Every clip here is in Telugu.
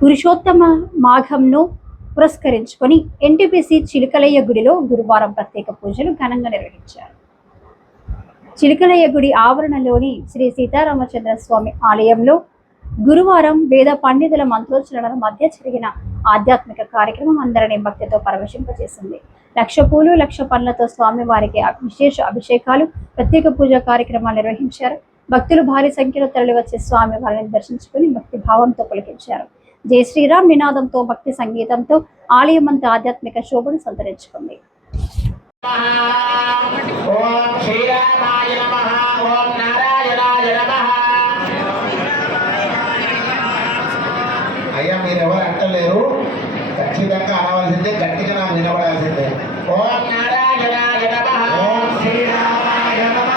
పురుషోత్తమ మాఘంను పురస్కరించుకొని ఎన్టీపీసీ చిలుకలయ్య గుడిలో గురువారం ప్రత్యేక పూజలు ఘనంగా నిర్వహించారు. చిలుకలయ్య గుడి ఆవరణలోని శ్రీ సీతారామచంద్ర స్వామి ఆలయంలో గురువారం వేద పండితుల మంత్రోచ్చరణల మధ్య జరిగిన ఆధ్యాత్మిక కార్యక్రమం అందరినీ భక్తితో పరవశింపజేసింది. లక్ష పూలు లక్ష పండ్లతో స్వామివారికి విశేష అభిషేకాలు, ప్రత్యేక పూజా కార్యక్రమాలు నిర్వహించారు. భక్తులు భారీ సంఖ్యలో తరలివచ్చే స్వామి వారిని దర్శించుకుని భక్తి భావంతో పులకించారు. జై శ్రీరామ్ నినాదంతో భక్తి సంగీతంతో ఆలయం అంతా ఆధ్యాత్మిక శోభను సంతరించుకుంది. అయ్యా మీరెవరు అంటలేరు, ఖచ్చితంగా అనవలసిందే, గట్టిగా నాకు వినబడాల్సిందే. ఓం నారాయణాయ నమః, ఓం శ్రీరామాయ నమః,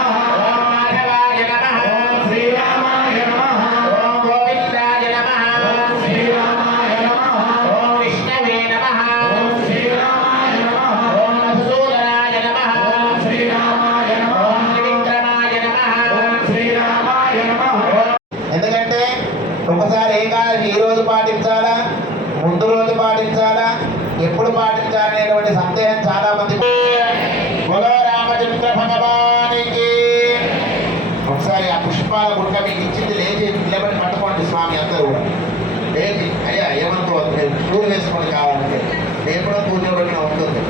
ఓం మాధవాయ నమః, ఓం శ్రీరామాయ నమః, ఓం గోవిందాయ నమః, ఓం శ్రీరామాయ నమః, ఓం విష్ణవే నమః, ఓం శ్రీరామాయ నమః, ఓం మధుసూదనాయ నమః, ఓం శ్రీరామాయ నమః, ఓం త్రివిక్రమాయ నమః, ఓం శ్రీరామాయ నమః. ఎందుకంటే ఒకసారి ఏకాదశి ఈ రోజు పాటించాలా, ముందు రోజు పాటించాలా, ఎప్పుడు పాటించాలనేటువంటి సందేహం చాలా మంది. బోలో రామచంద్ర భగవానికి. ఒకసారి ఆ పుష్పాల గుట్ట మీకు ఇచ్చింది లేచి నిలబడి పట్టుకోండి స్వామి అందరూ కూడా. లేచి అయ్యా ఏమనుకోవద్దు, మీరు పూలు వేసుకోండి కావాలంటే, ఎప్పుడో పూజ ఉంటుంది.